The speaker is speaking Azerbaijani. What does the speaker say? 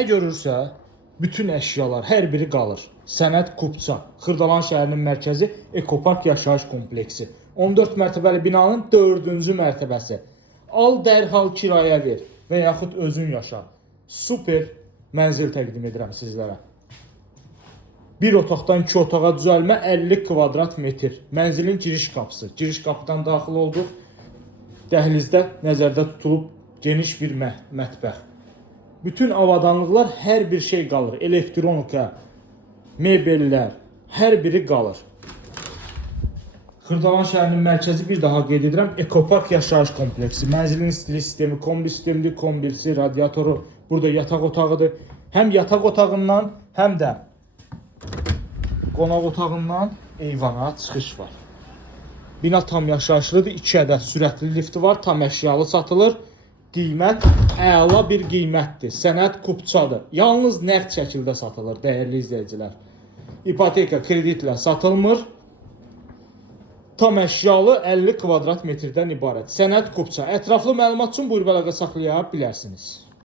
Nə görürsə, bütün əşyalar, hər biri qalır. Sənət Kupça, Xırdalan şəhərinin mərkəzi Ekopark yaşayış kompleksi. 14 mərtəbəli binanın 4-cü mərtəbəsi. Al dərhal kiraya ver və yaxud özün yaşa. Super mənzil təqdim edirəm sizlərə. Bir otaqdan 2 otağa düzəlmə 50 kvadrat metr. Mənzilin giriş qapısı. Giriş qapıdan daxil olduq. Dəhlizdə nəzərdə tutulub geniş bir mətbəx. Bütün avadanlıqlar, hər bir şey qalır. Elektronika, mebellər, hər biri qalır. Xırdalan şəhərinin mərkəzi, bir daha qeyd edirəm, Ekopark yaşayış kompleksi. Mənzilin istilik sistemi, kombi sistemidir, kombisi, radiatoru, burada yataq otağıdır. Həm yataq otağından, həm də qonaq otağından eyvana çıxış var. Bina tam yaşayışlıdır, 2 ədəd sürətli lifti var, tam əşyalı satılır. Qiymət əla bir qiymətdir. Sənət Kupçadır. Yalnız nəqd şəkildə satılır, dəyərli izləyicilər. İpoteka, kreditlə satılmır. Tam əşyalı 50 kvadrat metrdən ibarət. Sənət Kupça. Ətraflı məlumat üçün buyur əlaqə saxlaya bilərsiniz.